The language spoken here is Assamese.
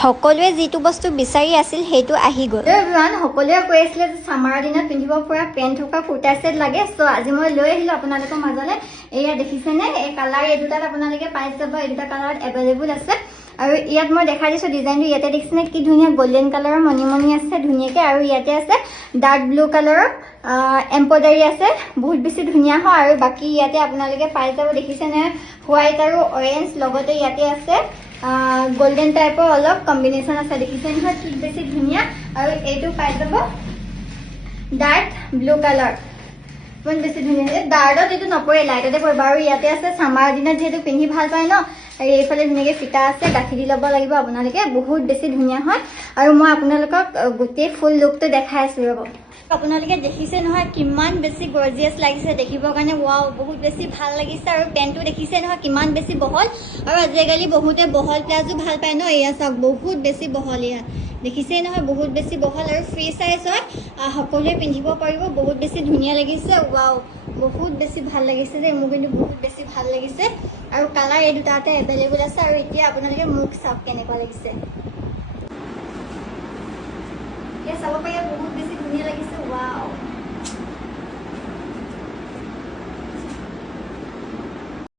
সকলোৱে যিটো বস্তু বিচাৰি আছিল সেইটো আহি গ'ল। এভৰিৱান, সকলোৱে কৈ আছিলে যে ছামাৰৰ দিনত পিন্ধিব পৰা পেণ্ট থকা কুৰ্তা ছেট লাগে। চ' আজি মই লৈ আহিলোঁ আপোনালোকৰ মাজলৈ। এয়া দেখিছেনে, এই কালাৰ এই দুটাত আপোনালোকে পাই যাব। এই দুটা কালাৰত এভেইলেবল আছে। আৰু ইয়াত মই দেখাই দিছোঁ ডিজাইনটো। ইয়াতে দেখিছেনে কি ধুনীয়া গল্ডেন কালাৰৰ মণি আছে ধুনীয়াকৈ। আৰু ইয়াতে আছে ডাৰ্ক ব্লু কালাৰৰ এম্ব্ৰইডাৰী আছে, বহুত বেছি ধুনীয়া হয়। আৰু বাকী ইয়াতে আপোনালোকে পাই যাব দেখিছেনে হোৱাইট আৰু অৰেঞ্জ, লগতে ইয়াতে আছে গোল্ডেন টাইপৰ অলপ কম্বিনেশ্যন আছে। দেখিছে নহয় কি বেছি ধুনীয়া। আৰু এইটো পাই যাব ডাৰ্ক ব্লু কালাৰ, বহুত বেছি ধুনীয়া। ডাৰ্কত এইটো নপৰে, লাইটতে পৰিব। আৰু ইয়াতে আছে ছামাৰ দিনত যিহেতু পিন্ধি ভাল পায় ন, আৰু এইফালে ধুনীয়াকৈ ফিটা আছে, গাঁঠি দি ল'ব লাগিব আপোনালোকে, বহুত বেছি ধুনীয়া হয়। আৰু মই আপোনালোকক গোটেই ফুল লুকটো দেখাই আছোঁ ৰ'ব। আপোনালোকে দেখিছে নহয় কিমান বেছি গৰ্জিয়াছ লাগিছে দেখিবৰ কাৰণে। ৱাও, বহুত বেছি ভাল লাগিছে। আৰু পেণ্টটো দেখিছে নহয় কিমান বেছি বহল। আৰু আজিকালি বহুতে বহল প্লাজো ভাল পায় ন, এয়া চাওক বহুত বেছি বহল। এয়া দেখিছেই নহয় বহুত বেছি বহল আৰু ফ্ৰী চাইজ হয়, সকলোৱে পিন্ধিব পাৰিব। বহুত বেছি ধুনীয়া লাগিছে। ৱাও, বহুত বেছি ভাল লাগিছে দেই, মোৰ কিন্তু বহুত বেছি ভাল লাগিছে। আৰু কালাৰ এই দুটাতে এভেইলেবল আছে। আৰু এতিয়া আপোনালোকে মোক চাওক কেনেকুৱা লাগিছে, চাব পাৰি।